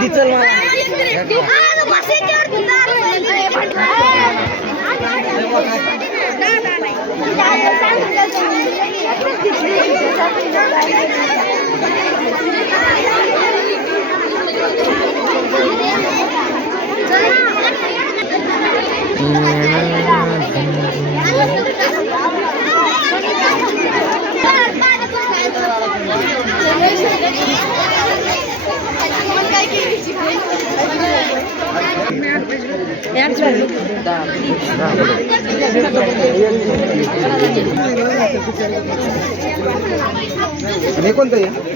दिसल मला. हे कोणतं आहे